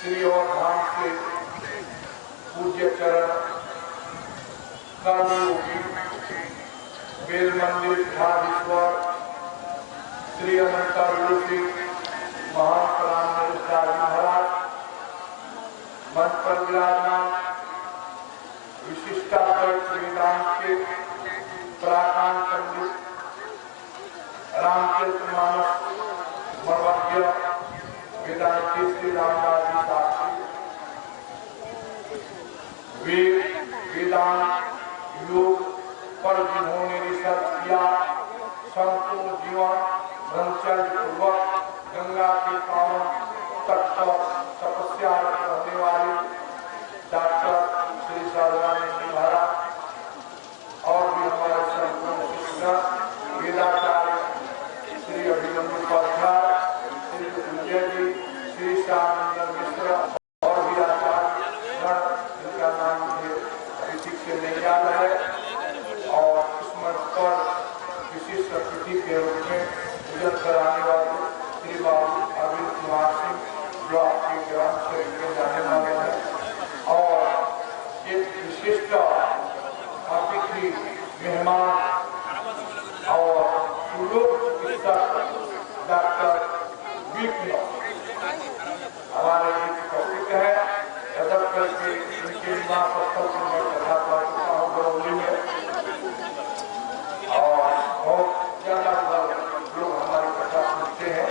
श्री और धाम के पूज्य चरण कर्मयोगी बेल मंदिर ठाधीश्वर श्री अनंतारूढ़ी महान पराम महाराज मंच पर विराजमान विशिष्टाद्वैत वेदांत के प्राकांड पंडित रामचरित मानस मर्मज्ञ वेदांती श्री रामदास जी साक्षी वे वेदांत योग पर जिन्होंने रिसर्च किया संपूर्ण जीवन ब्रह्मचर्य पूर्वक गंगा के पावन तट पर तपस्या करने वाले डॉक्टर श्री साधनानंद महाराज और भी हमारे संपूर्ण शिक्षक वेदाचार्य श्री अभिनंदन उपाध्याय श्री पुज्य जी श्री श्याम मिश्र और भी आचार्य जिनका नाम मुझे अभी ठीक से नहीं याद है और इस मंच पर विशिष्ट अतिथि के रूप में पूजन कराने वाले श्री बाबू अरविंद कुमार सिंह जो आपके ग्राम से जाने वाले हैं और एक विशिष्ट अतिथि मेहमान और डॉक्टर हमारे टॉपिक है अदब करके इनके निवास स्थल पर मैं कथा पढ़ चुका हूँ बरौली में और बहुत ज्यादा लोग हमारी कथा सुनते हैं।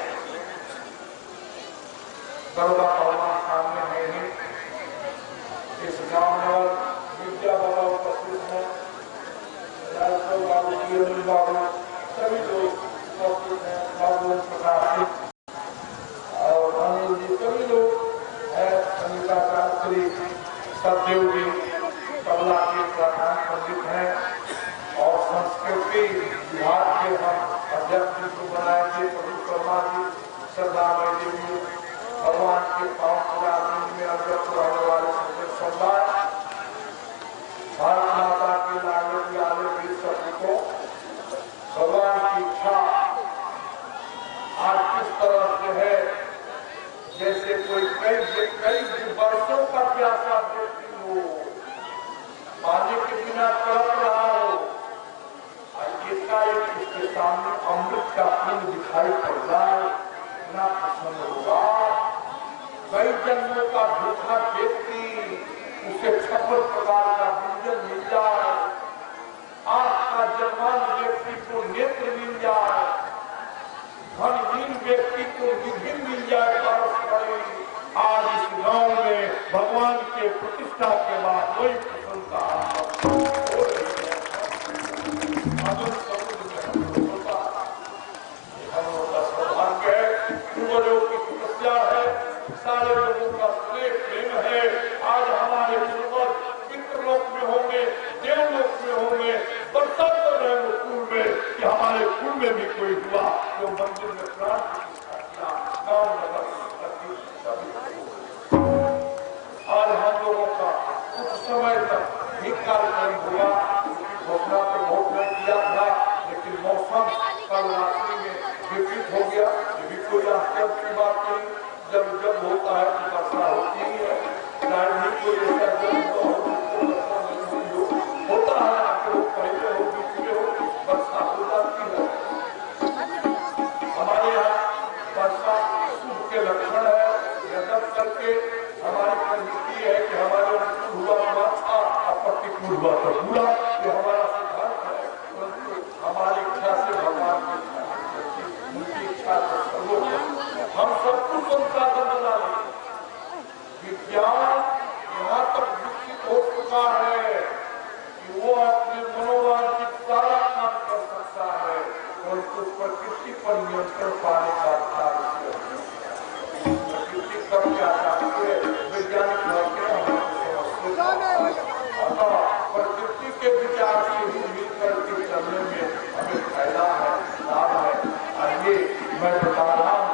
बड़ोदा भगवान सामने है ही इस गाँव में मिर्जा बाबा उपस्थित है बाबू सभी लोग उपस्थित हैं बाबू प्रकाश और अनिल जी सभी लोग है संगीता शास्त्री सतदेव जी कमला के प्रधान पंडित हैं और संस्कृति विभाग के हम अध्यक्ष को बनाए थे प्रभु शर्मा जी सरदार जी भगवान के पांव पुराण में अध्यक्ष रहने वाले संजय सम्राट भारत माता के लाल आले वीर सभी को भगवान की इच्छा आज किस तरह से है जैसे कोई कई वर्षों का प्यासा व्यक्ति हो पानी के बिना तड़प रहा हो एकाएक उसके सामने अमृत का पिंड दिखाई पड़ जाए इतना प्रसन्न होगा। कई जन्मों का भूखा व्यक्ति उसे 56 प्रकार का व्यंजन मिल जाए आंख का जन्मान व्यक्ति को नेत्र मिल जाए धनहीन व्यक्ति को निधि मिल जाए आज इस गांव में भगवान के प्रतिष्ठा के बाद वही प्रसन्नता सौभाग्य है पूर्वजों की तपस्या है सारे लोगों का स्नेह प्रेम है। आज हमारे पूर्वज पितृलोक में होंगे देवलोक में होंगे बरसात कर रहे हैं कुल में कि हमारे कुल में भी कोई हुआ जो मंदिर में प्राण प्रतिष्ठा किया गाँव नगर जन्म हुआ उसकी घोषणा तो बहुत ने किया था, लेकिन मौसम कल रात्रि में विपरीत हो गया। ये भी कोई आश्चर्य की बात नहीं, जब जब होता है तो वर्षा होती ही है, शायद ही कोई ऐसा जन्म हो जिसको वर्षा नहीं हुई हो, होता है आगे हो पहले हो बीच में हो वर्षा हो जाती है। हमारे यहाँ वर्षा शुभ के लक्षण है, जब करके हमारी प्रवृत्ति है कि हमारे अनुकूल हुआ तो अच्छा और प्रतिकूल हुआ तो बुरा, ये हमारा सिद्धांत है। परंतु हमारी इच्छा से भगवान की उनकी इच्छा से हम सब कुछ संसाधन बना लें। विज्ञान यहाँ तक विकसित हो चुका है कि वो अपने मनोवांछित सारा काम कर सकता है, परंतु प्रकृति पर नियंत्रण पाने का अधिकार प्रकृति पर क्या चाहती है, वैज्ञानिक प्रकृति के विचार से ही मिलकर के चलने में हमें फायदा है, लाभ है। आइए मैं बता रहा हूँ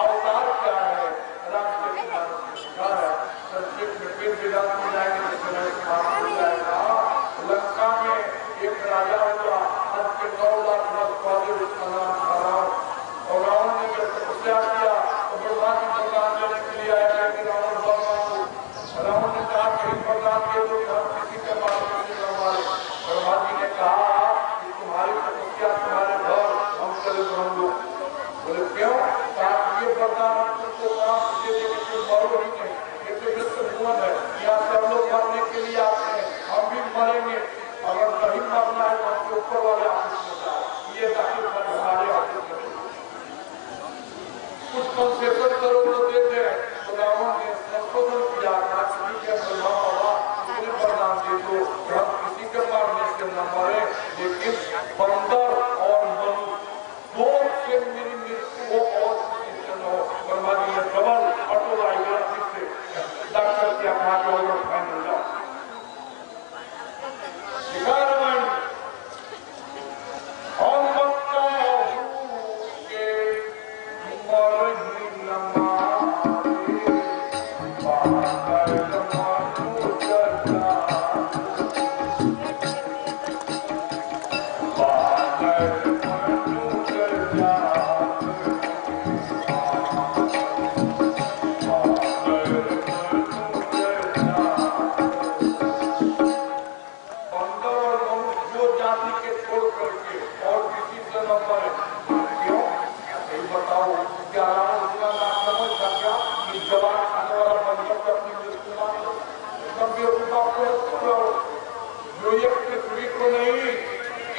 अवतार क्या है, राम के लिखा है, संक्षेप में फिर विराम हो जाएंगे, समाप्त हो जाएगा। लंका में एक राजा हुआ, आज के 9 लाख वर्ष पहले उसका नाम पराम, और रावण ने जब तपस्या किया तो ब्रह्मा जी वरदान देने के लिए आया कि रावण भगवान को, रावण ने कहा कि वरदान दे दो हम किसी के माध्यम से न मारे। ब्रह्मा जी ने कहा कि तुम्हारी तपस्या तुम्हारे घर हम चले हम लोग। बोले क्यों? कहा ये वरदान हम तुमको काम दे देंगे, तुम मरो ही नहीं, ये तो मृत्यु भुवन है, यहाँ सब लोग मरने के लिए आते हैं, हम भी मरेंगे, अगर नहीं मरना है तो हमके ऊपर वाले ऑफिस में जाओ, ये दाखिल हमारे ऑफिस में कुछ कंसेशन करो तो देते हैं। तो रावण ने संशोधन किया, ब्रह्मा बाबा इतने वरदान दे दो कि हम किसी के मारने से न मरे, लेकिन बंदर और मनुष्य दो से मेरी मृत्यु हो और किसी से न हो। ब्रह्मा जी ने डबल ऑटोबायोग्राफी से डॉक्टर क्या कहा कि ऑर्डर फाइनल जाओ। जो एक पृथ्वी को नहीं,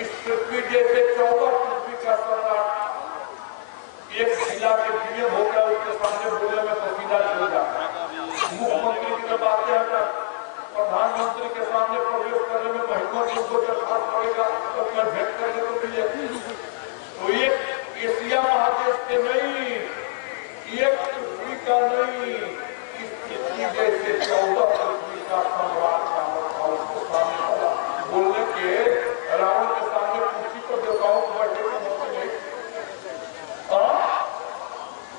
इस पृथ्वी जैसे 14 पृथ्वी का सम्राट एक जिला के पीएम होकर उसके सामने बोले में पसीना चल जाता है। मुख्यमंत्री की जब आते हैं प्रधानमंत्री के सामने प्रवेश करने में महीनों को दरखास्त पड़ेगा तो अपना भेंट करने को मिले। तो एक एशिया महादेश के नहीं, एक पृथ्वी का नहीं, इस पृथ्वी जैसे 14 पृथ्वी का सम्राट उसको सामने वाला बोलने के रावण के सामने कुर्सी पर देवताओं को बैठे नहीं,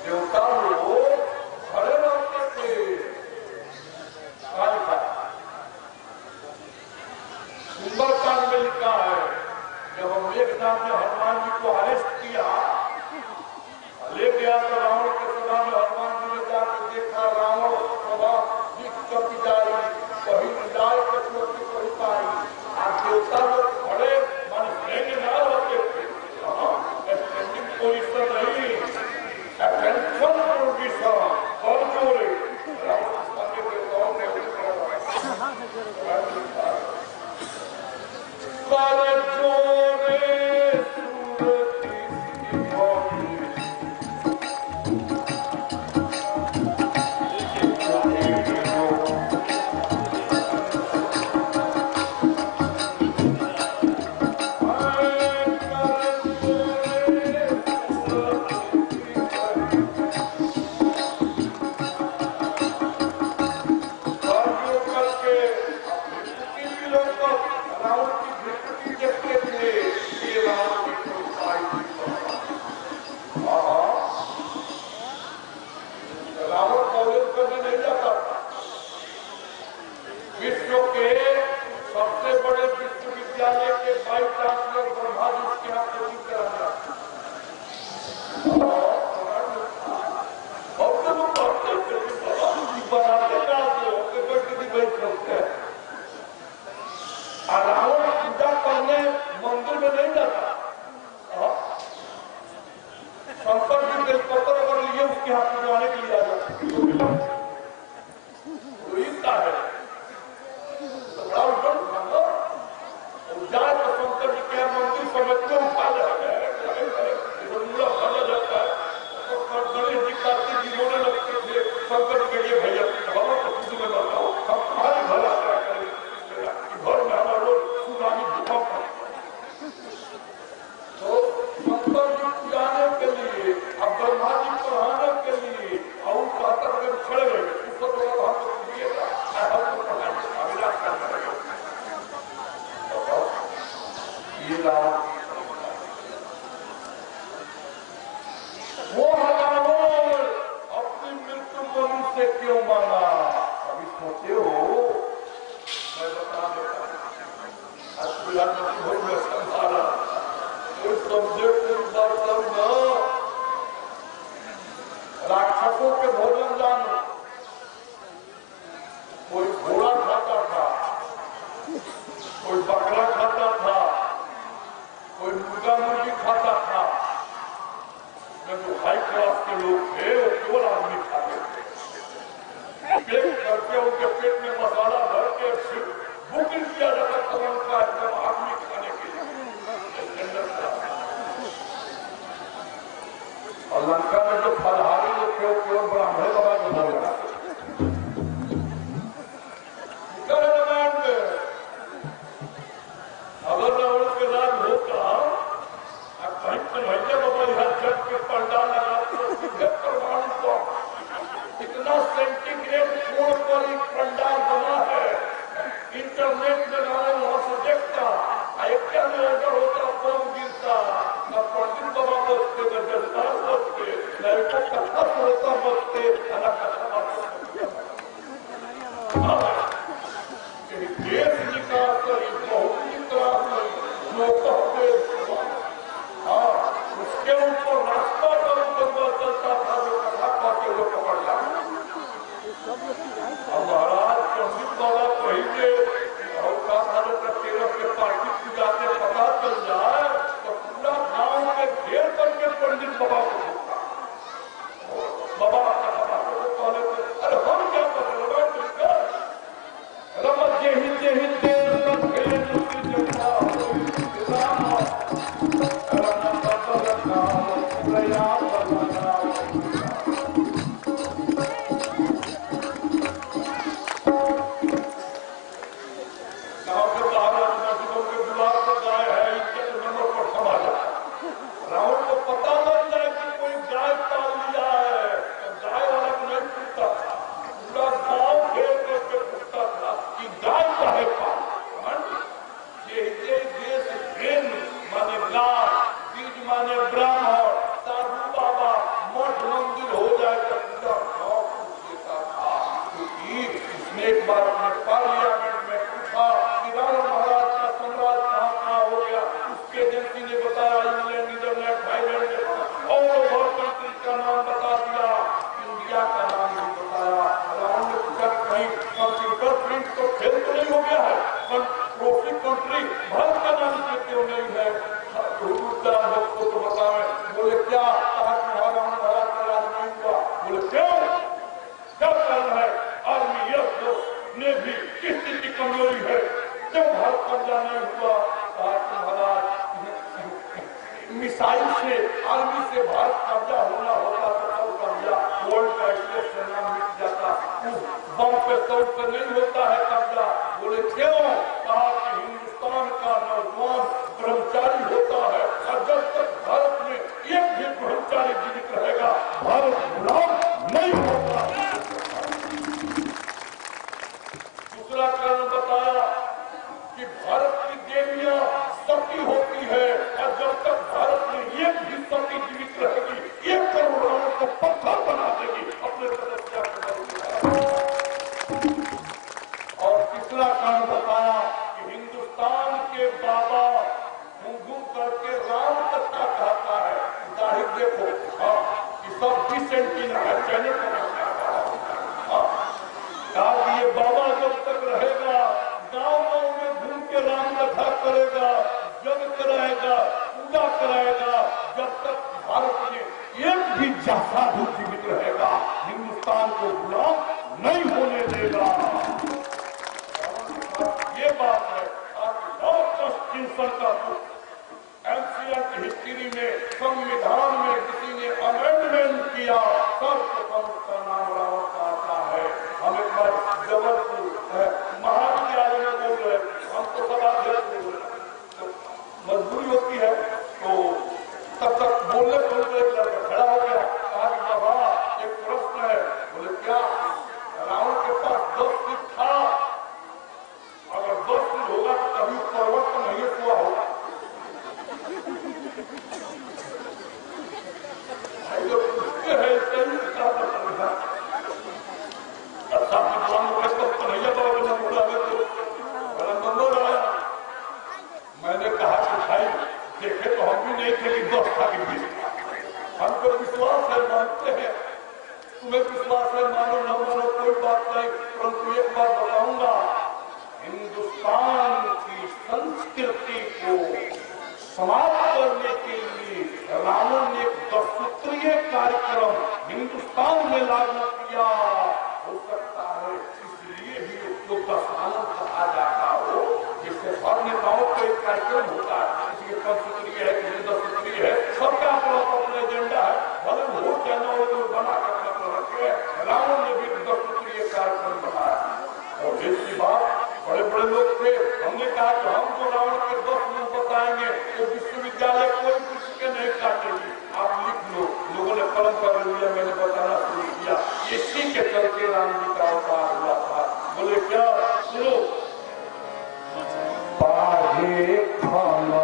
देवता लोग खड़े रहते थे। सुंदरकांड में लिखा है जब हम एक नाम ने हनुमान जी को अरेस्ट किया, ले गया तो रावण के सभा में हनुमान जी ने जाकर देखा रावण सभा के भैया घरों को खुद में बताओ, हम तुम्हारे घर आ जाया करें, घर में हमारे लोग सुनामी भूकंप है। तो शंकर जी पुजाने के लिए, अब ब्रह्मा जी पढ़ाने के लिए, और कहकर जब खड़े रहे उसको तो हम तो दिएगा, हम तो पढ़ाएंगे, अभिलाष कर रहे बताओ ये राम वो हजारों अपनी मृत्यु मनुष्य क्यों मांगा? अभी सोचे हो, मैं बता देता में संभाला कोई समझे कोई बात करूंगा। राक्षसों के भोजन जानो, कोई घोड़ा खाता था, कोई बकरा खाता था, कोई मुर्गा मुर्गी खाता था। जो हाई क्लास के लोग थे वो केवल आदमी खाते थे। पेट करके उनके पेट में मसाला भर के बुकिंग किया जाता था उनका एकदम आदमी खाने के लिए। और लंका में जो फलहारी लोग थे वो केवल ब्राह्मण बाबा के भोग लगाते थे। अगर रावण के राज होता कहीं कन्हैया बाबा यहाँ जग के पंडाल लगाते तो परमाणु को इतना सेंटीग्रेड कोण पर एक पंडाल बना है, इंटरनेट में जाने वहां से देखता, क्या में ऑर्डर होता बम गिरता, न पंडित बाबा बचते, न जजदार बचते, न एक कथा श्रोता बचते, न कथा देश निकाल कर बहुत ही उसके ऊपर रास्ता चलता था जो कथा पाते हुए पकड़ जाता। अब महाराज पंडित बाबा कहेंगे और कहा तेरह के पार्टी पूजाते पता चल जाए तो पूरा गांव के घेर करके पंडित बाबा को पूछता। बाबा पहले अरे हम क्या कर रावण को पता लग जाए कि कोई गाय पाल लिया है तो गाय वाला को नहीं पूछता था, पूरा गांव घेर करके पूछता था कि गाय का है पाल। ये देश प्रेम माने लाल, बीज माने ब्राह्मण, साधु बाबा, मठ मंदिर हो जाए तो पूरा गांव पूछ लेता था। क्योंकि इसने एक बार अपने पार्लियामेंट में पूछा कि रावण महाराज का साम्राज्य कहाँ हो गया। उसके एजेंसी ने बताया इंग्लैंड, नीदरलैंड, थाईलैंड और ओवर कंट्री का नाम बता दिया, इंडिया का नाम नहीं बताया। रावण ने पूछा कहीं कंप्यूटर प्रिंट तो फेल तो नहीं हो गया है, ट्रॉफी कंट्री भारत का नाम क्यों नहीं है? को तो बताए। बोले क्या रावण महाराज का राज नहीं हुआ? बोले क्यों, क्या कारण है? आर्मी, एयरफोर्स, नेवी किस चीज की कमजोरी है, क्यों भारत कब्जा नहीं हुआ? महाराज मिसाइल से, आर्मी से भारत कब्जा होना होता तो सब कब्जा वर्ल्ड का इतिहास से नाम मिट जाता। बम पे तौर पर नहीं होता है कब्जा। बोले क्यों? कहा कि हिंदुस्तान का नौजवान ब्रह्मचारी होता है और जब तक भारत में एक भी ब्रह्मचारी जीवित रहेगा भारत गुलाम नहीं होगा। दूसरा कारण बताया कि भारत की देवियां सती होती है और जब तक भारत में एक भी सती जीवित रहेगी 1 करोड़ रावण को पत्थर बना देगी अपने तपस्या को। और तीसरा कारण बताया कि हिंदुस्तान के बाबा घूम करके राम कथा कहता है। जाहिर देखो ये सब डिसेंटिना है, चैनल कहा ये बाबा जब तक रहेगा गाँव में घूम के राम कथा करेगा, जग कराएगा, पूजा कराएगा, जब तक भारत में एक भी साधु जीवित रहेगा हिंदुस्तान को गुलाम नहीं होने देगा। ये बात है एंशिएंट हिस्ट्री में, संविधान में किसी ने अमेंडमेंट किया, सर्वप्रथम उसका नाम रावण का आता है। महाराज हम तो रावण के 10 मुंह बताएंगे तो विश्वविद्यालय कोई किसी के नहीं काटेगी, आप लिख लो। लोगों ने कलम पकड़ लिया, मैंने बताना शुरू किया। इसी के चलते राम जी का अवतार हुआ था। बोले क्या? सुनो। पाहे खाना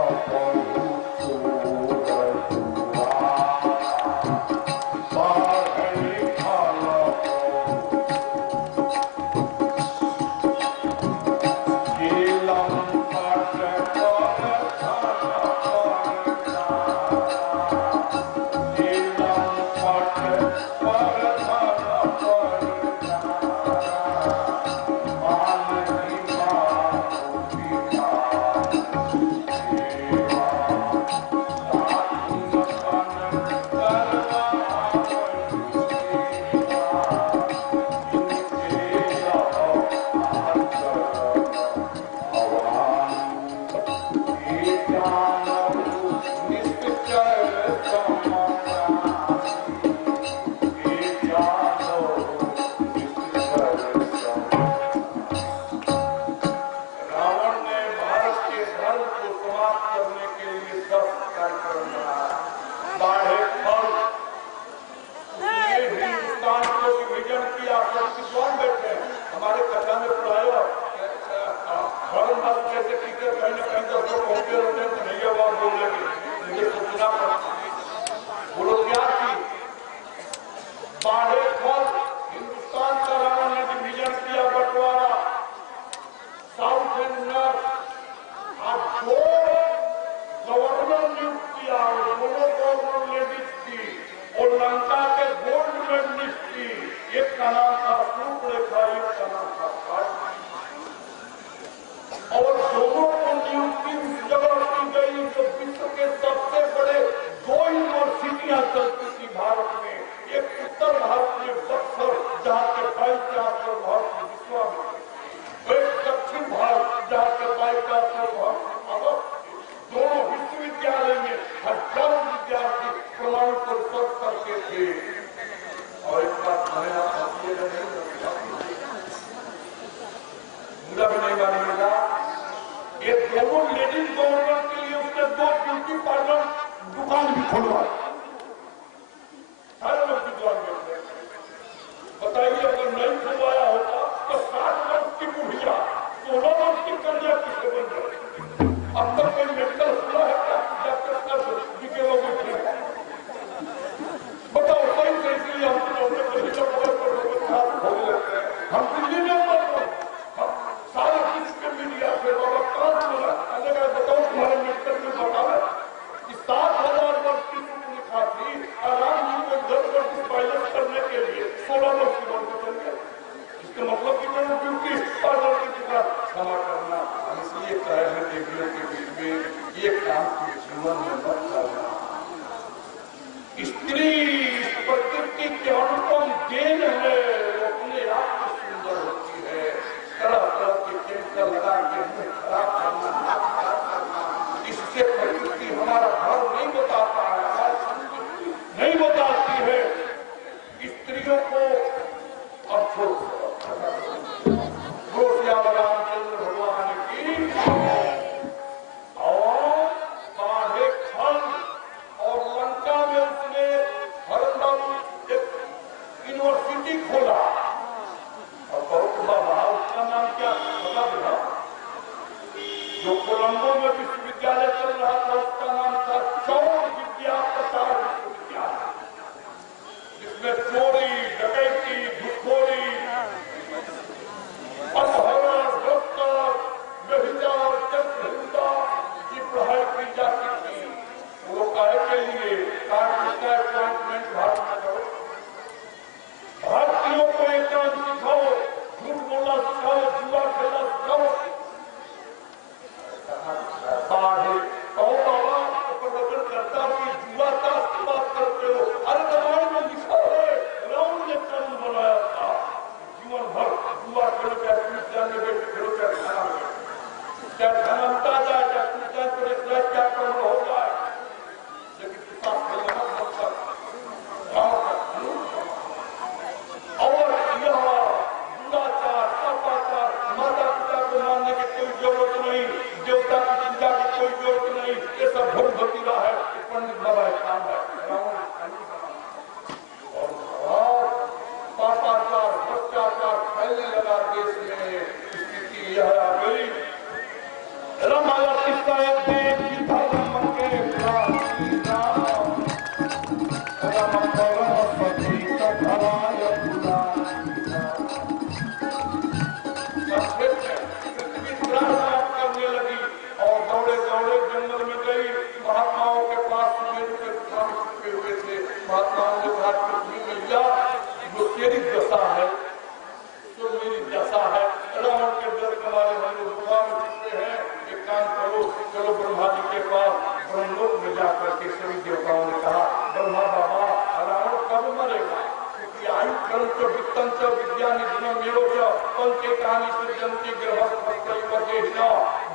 देश में स्थिति यह आ गई। रमाया किस्सा देख धर्म के क्रांति राम, रम परम सती सखराय करने लगी और दौड़े दौड़े जंगल में गई। महात्माओं के पास छुपे हुए थे। महात्माओं ने कहा पृथ्वी मैया जो तेरी दशा है तो मेरी दशा है। रावण के डर के मारे हम लोग गुफा में छुपे हैं। एक काम करो, चलो ब्रह्मा जी के पास। ब्रह्मलोक में जाकर के सभी देवताओं ने कहा ब्रह्मा बाबा रावण कब मरेगा? आयु कर्म च वित्तं च विद्या निधनम एवं च कल के कहानी से जनती ग्रह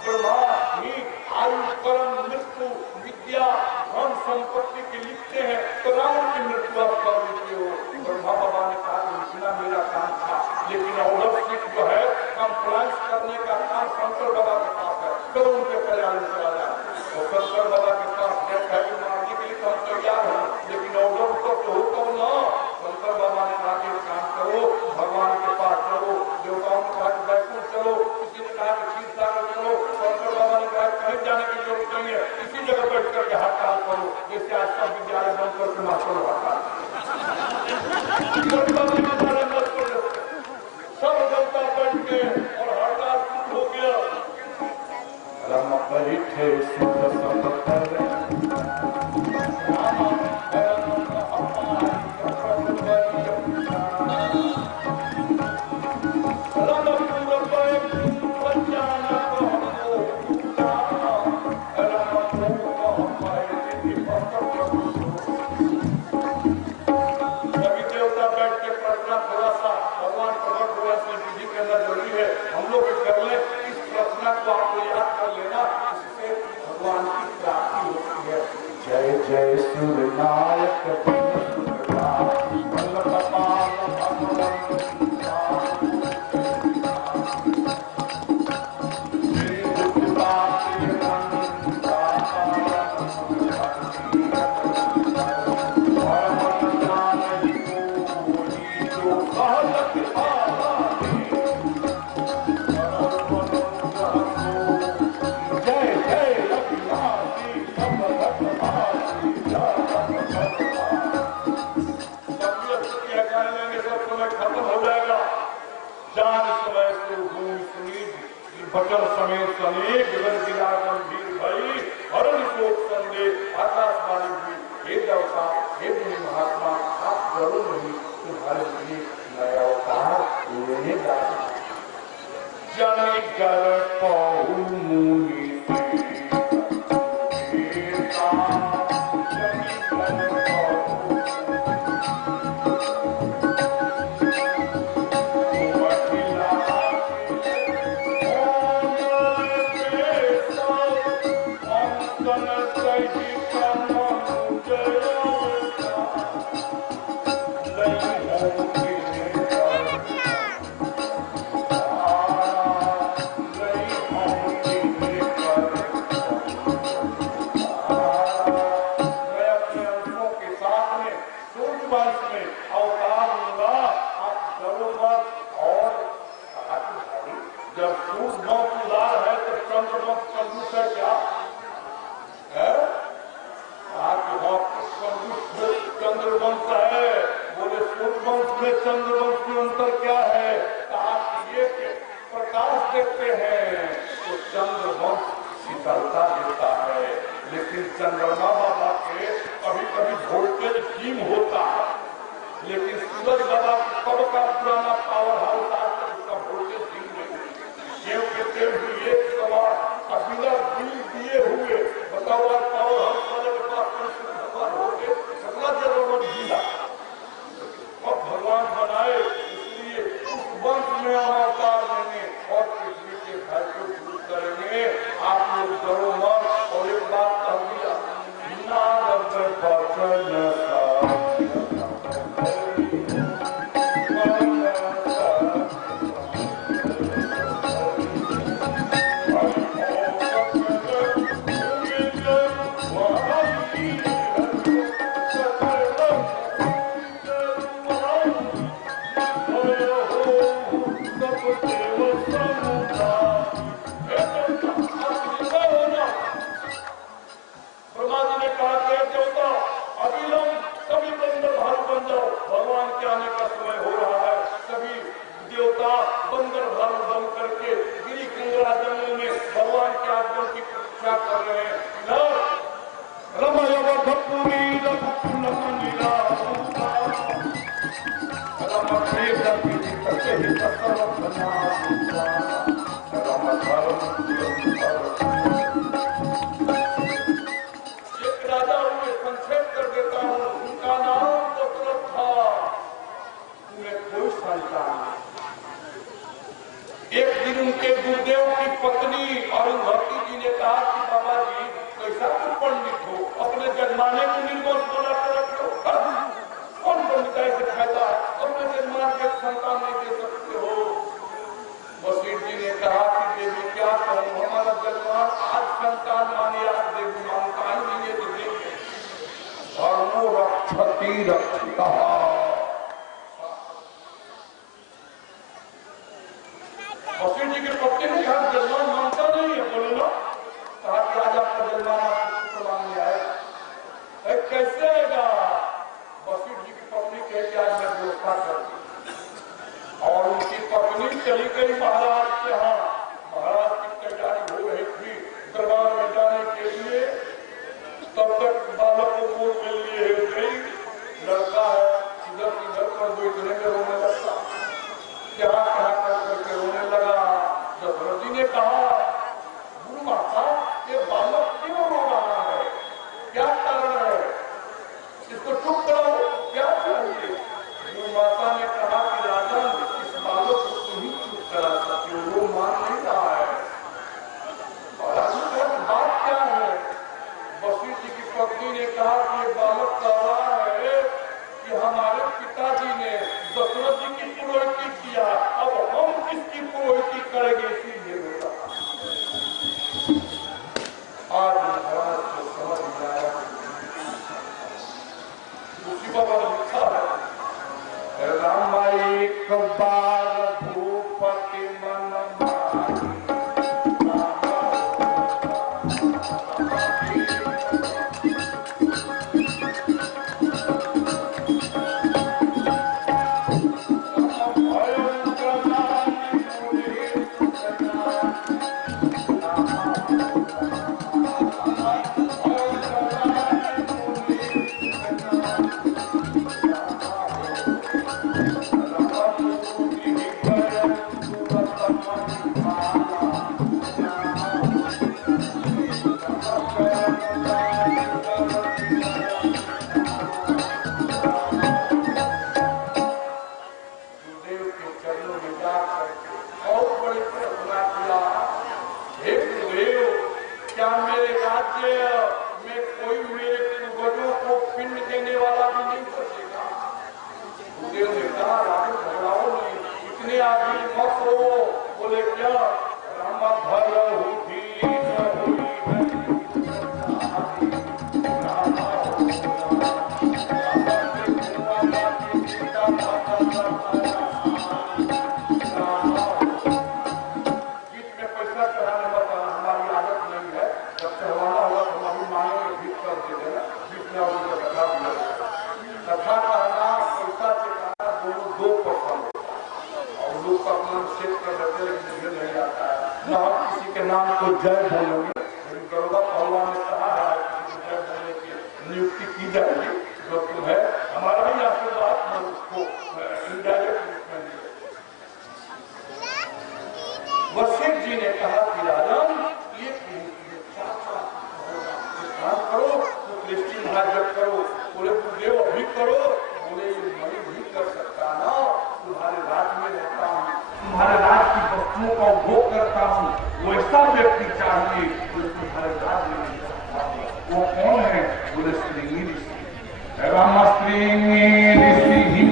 ब्रह्मा ही आयु कर्म मृत्यु विद्या धन संपत्ति के लिखते हैं, तो रावण की मृत्यु आप कर लेते हो। ब्रह्मा बाबा ने कहा लिखना मेरा काम था, लेकिन औलौकिक जो है कंप्लाइंस करने का काम शंकर बाबा के पास है, तो उनके कल्याण चला जाए। और शंकर बाबा के पास मारने के लिए तो हम तैयार हैं, लेकिन औलौकिक तो हो कब न। शंकर बाबा ने कहा कि काम करो, भगवान के पास चलो। देवताओं ने कहा कि बैकुंठ चलो, किसी ने कहा कि क्षीर सागर चलो। शंकर बाबा ने कहा कहीं जाने की जरूरत नहीं है, इसी जगह बैठ करके हड़ताल करो, जैसे आज सब विद्यालय बंद करके मास्टर हड़ताल। सब जनता बैठ के और हड़ताल शुरू हो गया। राम बैठे सुख सब हम लोग कर ले। इस प्रार्थना को आपको याद कर लेना, इससे भगवान की प्राप्ति होती है। जय जय सूर्यनायक बचन समेत सनेक गगन गिरा गंभीर भई हरण शोक संदेह आकाशवाणी हुई। हे देवता, हे मुनि महात्मा, आप डरो नहीं, तुम्हारे लिए नया अवतार लेने जा रहे हैं। जन कर पहु मुनि चंद्रवंश में अंतर क्या है? कहा कि ये प्रकाश देखते हैं तो चंद्रवंश शीतलता देता है, लेकिन चंद्रमा बाबा के कभी कभी वोल्टेज डीम होता है, लेकिन सूरज बाबा कब का पुराना पावर हाउस आज तक उसका वोल्टेज डीम नहीं। गेहूं के तेल भी एक सवाल बिना बिल दिए हुए बताओ पावर हाउस वाले के पास हो गए कितना जरूरत दिया। अब भगवान बनाए, इसलिए उस वंश में अवतार लेने और पृथ्वी के राजा उन्हें संक्षेप कर देता हूँ, उनका नाम उपलब था, उन्हें कोई संतान नहीं। एक दिन उनके गुरुदेव की पत्नी अरुंधति जी ने कहा कि बाबा जी कैसा तुम पंडित हो, अपने जजमाने को निर्वंश बना कर रखो, कौन पंडिताई से फायदा, अपने जजमान के संतान नहीं दे सकते हो। वशिष्ठ जी ने कहा कि देवी क्या कहूँ, हमारा जजमान आज संतान माने, आज देवी मानता ही नहीं है, तो देवी धर्मो रक्षति रक्षिता। वशिष्ठ जी के पत्नी ने कहा जजमान मानता नहीं है, बोले लो, कहा कि आज आपका जजमान आपको पुत्र मांगने आएगा। कैसे आएगा? वशिष्ठ जी की पत्नी कहे कि आज मैं व्यवस्था करती, और उनकी पत्नी चली गई महाराज के यहाँ। महाराज की तैयारी हो रही थी दरबार में जाने के लिए, तब तक बालक को गोद में लिए गई, लड़का है इधर इधर पर दो इतने में रोने लगता, क्या कहा करके रोने लगा। दशरथ जी ने कहा गुरु माता ये बालक क्यों रो रहा है, क्या कारण है, इसको चुप कराओ, क्या चाहिए। गुरु माता ने कहा कि राजन इस बालक को तुम ही चुप करा सकते हो, वो मान नहीं रहा है। महाराज ने कहा बात क्या है। वशिष्ठ जी की पत्नी ने कहा कि ये बालक कह रहा है कि हमारे पिताजी ने दशरथ जी की पुरोहिती किया, अब हम किसकी पुरोहिती करेंगे, इसीलिए रो रहा। आज महाराज को समझ में आया। उसी बाबा ने लिखा है राम एक बार भूपति मन जय बोलोगे। गरुड़ा पहलवान ने कहा है कि जय बोलने की नियुक्ति की जाएगी, जो तुम्हें हमारा ही आशीर्वाद मैं उसको इनडायरेक्ट रूप में दिया। वशिष्ठ जी ने कहा कि राजन ये काम करो, तो कृष्ण महाराज करो। बोले गुरुदेव अभी करो। बोले ये मैं नहीं कर सकता ना, तुम्हारे राज्य में रहता हूँ, तुम्हारे राज्य की वस्तुओं का उपभोग करता हूँ, वैसा व्यक्ति चाहिए तो तुम्हारे राज्य में नहीं सकता। वो कौन है? बोले श्रृंगी ऋषि। राम श्रृंगी ऋषि ही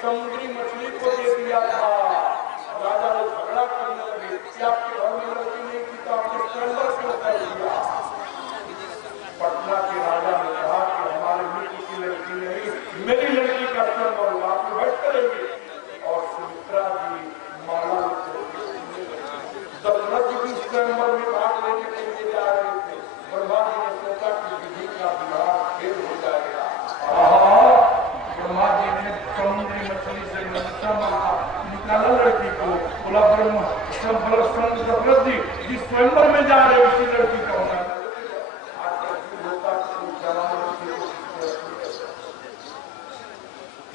समुद्री मछली को दे दिया था। राजा ने झगड़ा करने लगे कि आपके घर में लड़की नहीं थी तो आपने स्वयंवर क्यों कर दिया। पटना के राजा ने कहा कि हमारे मित्र की लड़की नहीं, मेरी लड़की का स्वयंवर होगा, आप बैठ करेंगे। और सुमित्रा जी माला दशरथ जी भी स्वयंवर में भाग लेने के लिए जा रहे थे। ब्रह्मा जी ने सोचा कि विधि का विधान फेल हो जाएगा। ब्रह्मा जी ने समुद्री मछली से निकाला लड़की को, बोला ब्रह्मा दशरथ जी जिस स्वयंवर में जा रहे उसी लड़की का होना।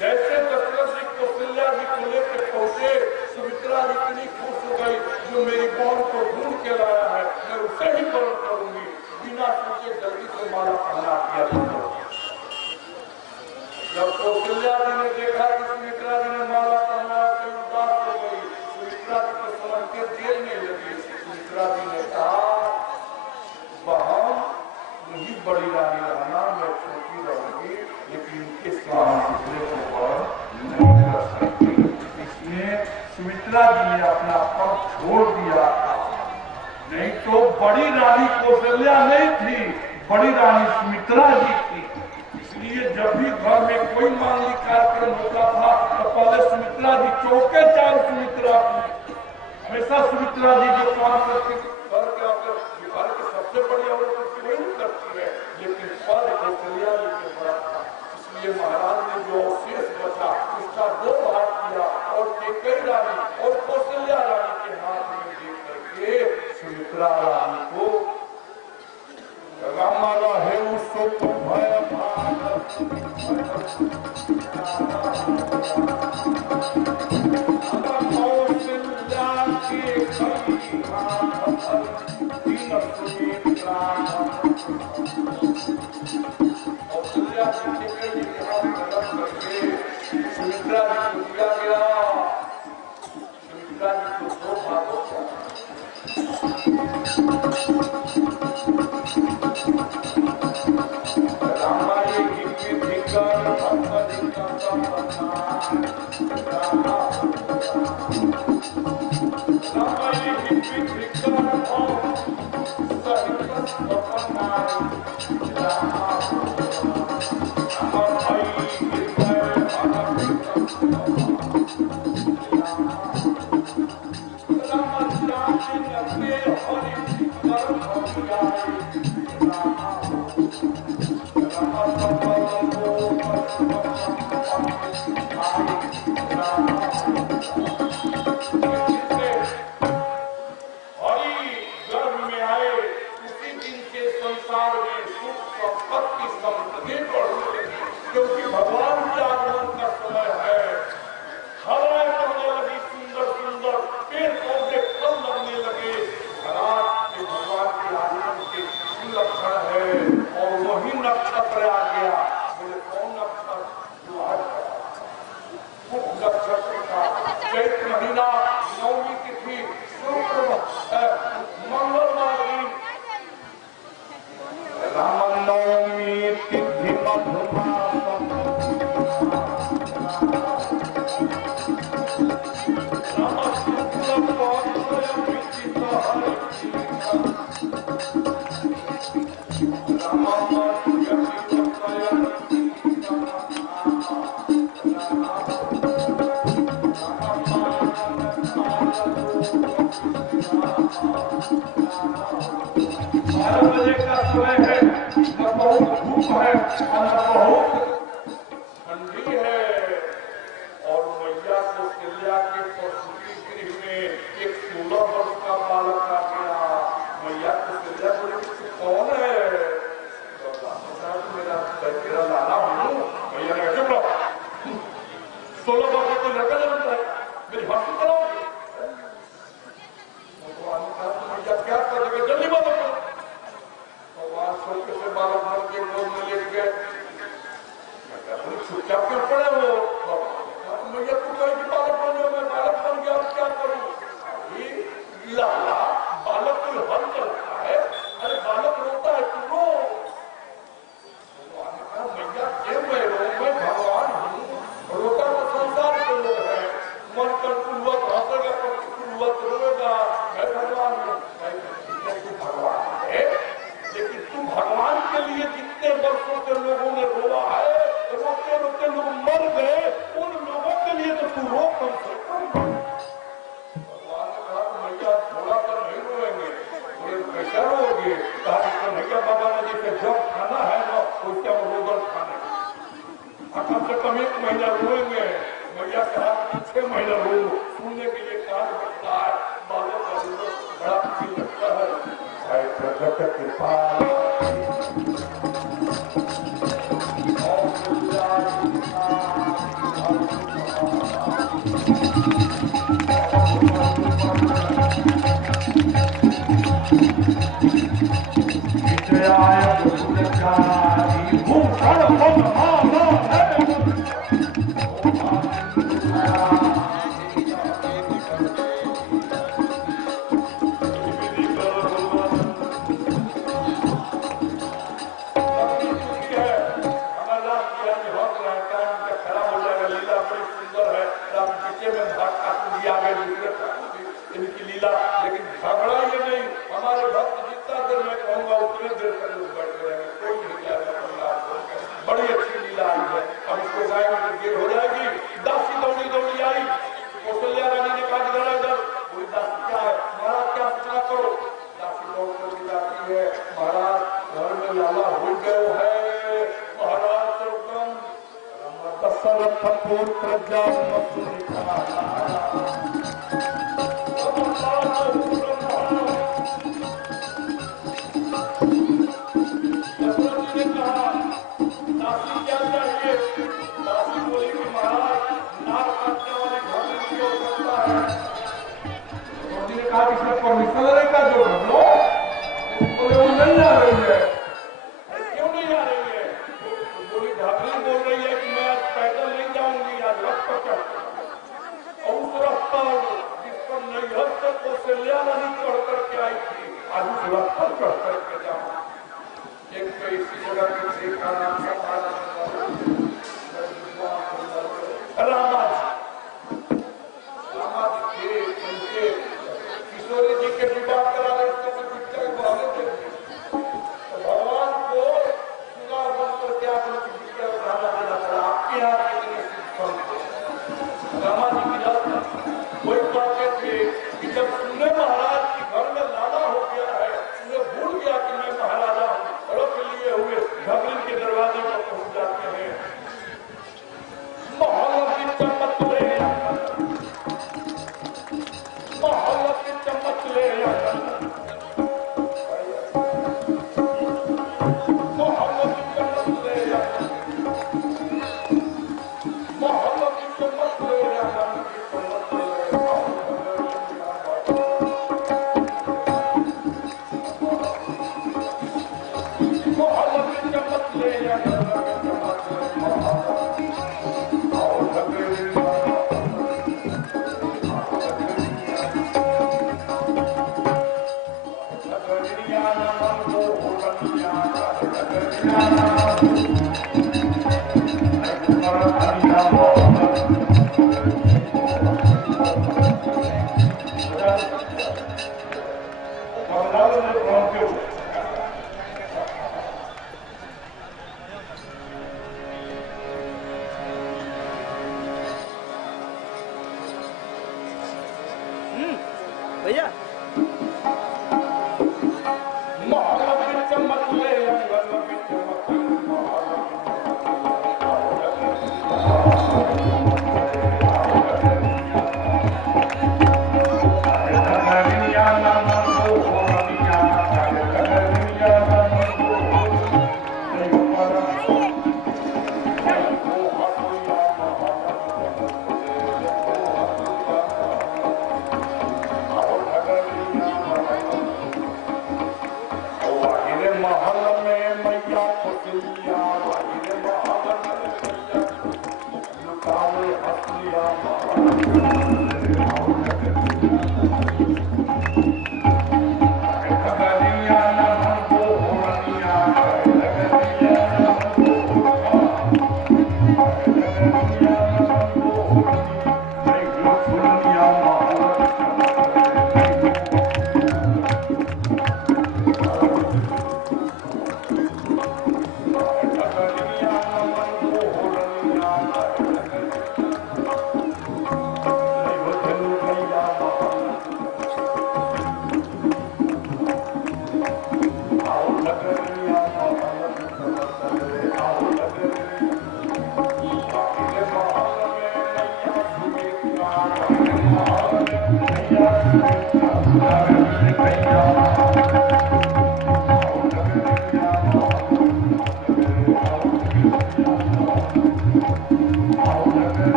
जैसे दशरथ जी कौशल्या जी को लेकर पहुंचे, सुमित्रा जी इतनी खुश हो गई, जो मेरी बहन को ढूंढ के लाया है मैं उसे ही वरण करूंगी। बिना सोचे जल्दी से माला पहना दिया। जब कौशल्या जी ने देखा कि सुमित्रा जी ने माला पहना तो उदास हो गई। सुमित्रा जी को समझ के देर नहीं लगी। सुमित्रा जी ने कहा, बहन मुझे बड़ी रानी रहना, मैं छोटी रहूंगी, लेकिन इनके स्वामी को नहीं कर सकती। इसलिए सुमित्रा जी ने अपना पद छोड़ दिया। नहीं तो बड़ी रानी कौशल्या नहीं थी, बड़ी रानी सुमित्रा जी थी। इसलिए जब भी घर में कोई मांगलिक कार्यक्रम होता था तो पहले सुमित्रा जी चौके चार सुमित्रा की, हमेशा सुमित्रा जी जो काम करती घर के सबसे बड़ी औरत वही करती है, लेकिन पद कौशल्या जी के बड़ा था। इसलिए महाराज ने जो शेष बचा उसका दो भाग किया और केकई रानी और कौशल्या रानी के हाथ में दे करके सुमित्रा रानी को रामा रहे उसको भय भाग सुमित्रा जी को दिया गया। सुमित्रा जी को दो भाग हो गया। रामायण की धिक्कार क्योंकि भगवान के आगमन का समय है। हवाएं चलने लगी, सुंदर सुंदर पेड़ पौधे फल लगने लगे। महाराज कम 1 महीना रोएंगे। मैया कहा 6 महीना रो, सुनने के लिए कान बचता है, बालों का बड़ा खुशी लगता है। प्रगट कृपा भैया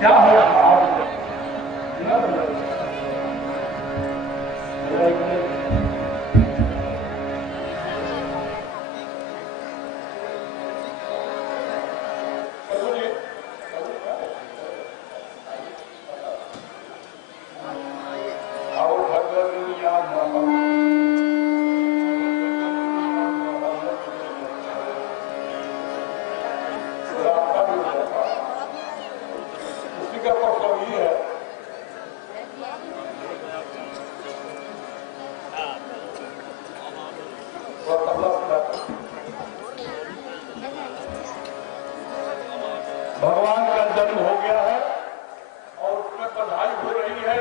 क्या है भगवान का जन्म हो गया है और उसमें बधाई हो रही है।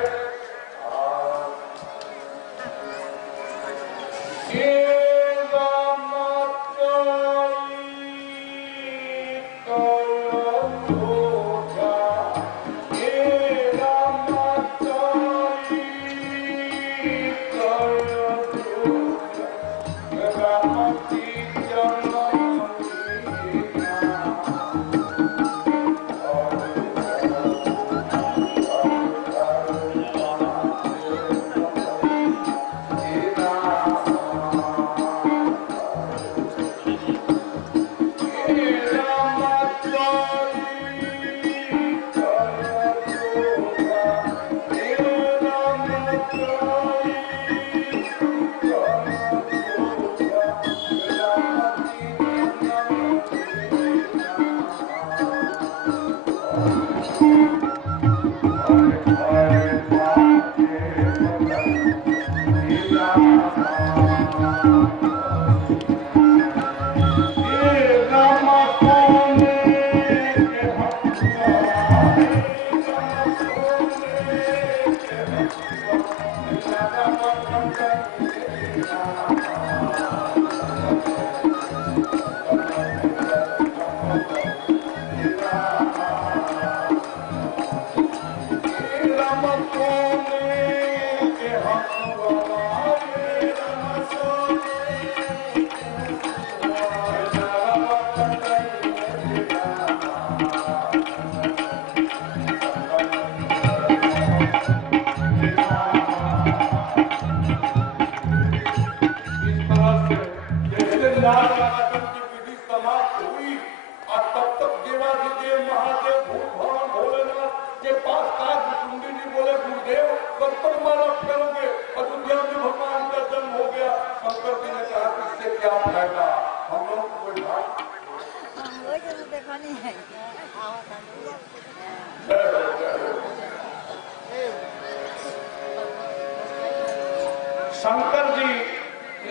शंकर जी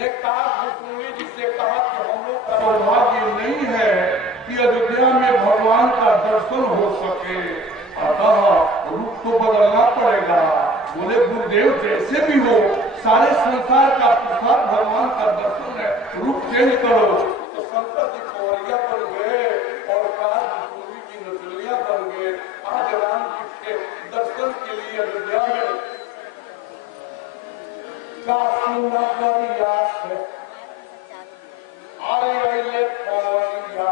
ने कहा जिससे कहा कि हम लोग का सौभाग्य नहीं है कि अयोध्या में भगवान का दर्शन हो सके, अतः रूप तो बदलना पड़ेगा। बोले गुरुदेव जैसे भी हो सारे संसार का प्रसाद भगवान का दर्शन है, रूप चेंज करो। तो शंकर जी कंवरिया बन गए और काशी की नचलिया बन गए। आज राम जी के दर्शन के लिए अयोध्या में काशी नगरिया से आए कंवरिया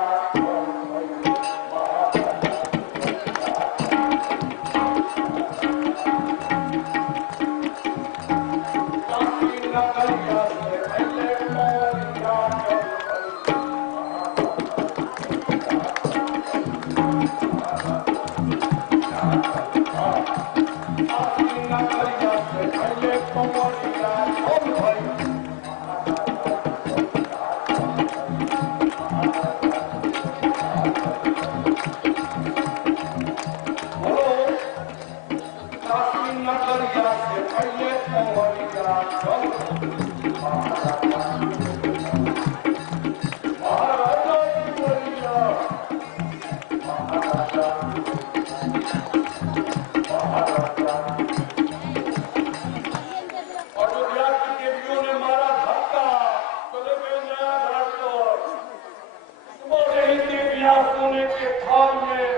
सोने के थाल में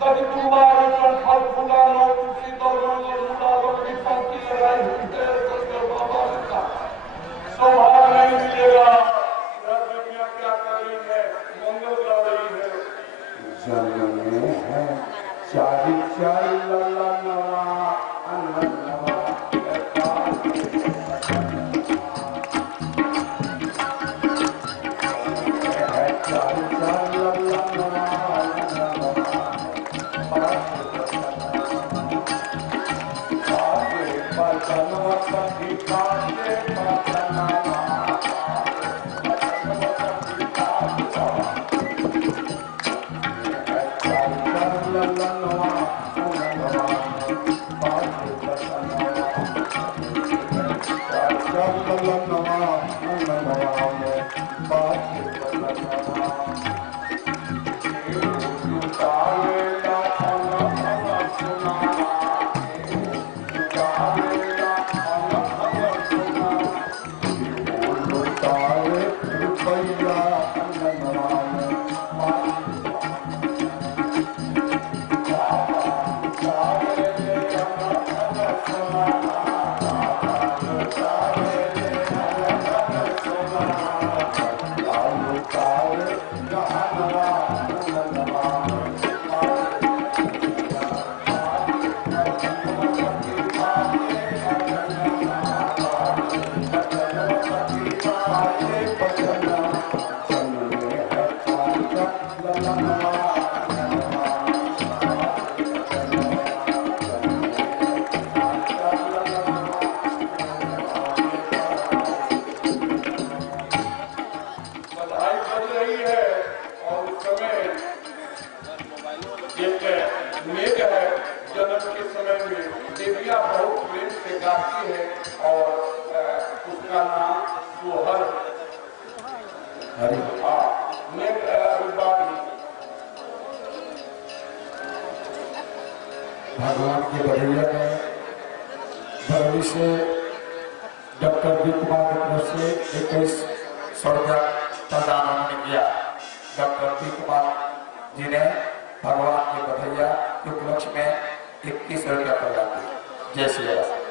कभी दुबार फल फूला लो तुलसी दौड़ो की पंक्ति लगाई हुई है। बाबा ने कहा सौभाग्य नहीं मिलेगा। दुनिया क्या कर रही है, मंगल गा रही है। जन्म में है चारित्र भगवान के बढ़िया में भरवी से डॉक्टर बी कुमार की तरफ से 2100 रुपया प्रदान उन्होंने किया। डॉक्टर बी कुमार जी ने भगवान के बढ़िया के उपलक्ष्य में 21 रुपया प्रदान किया। जय श्री राम।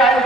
चाहे